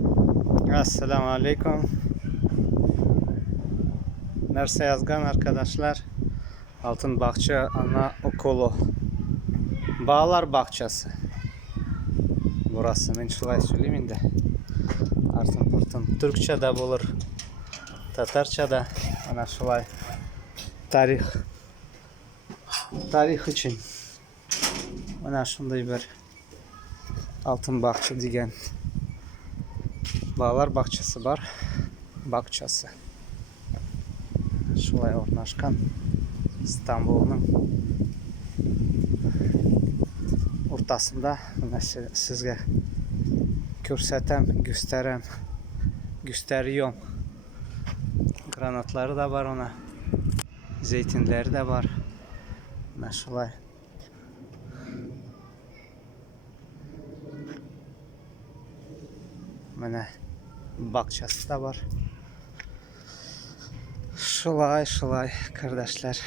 Assalamu alaikum. Nerse yazgan arkadaşlar. Altın Bahçe Ana Okulu. Bağlar Bahçesi. Burası. Ben şulay söyleyeyim de. Artın pırtın. Türkçe de bulur. Tatarça da. Ana şulay. Tarih için. Ana şunday bir Altın Bahçe diyen Bağlar Bahçesi var. Bahçesi. Şulay ornaşkan İstanbul'un ortasında sizge gösteriyorum. Granatları da var ona. Zeytinleri de var. Şulay. Mene bakçası da var. Şulay kardeşler.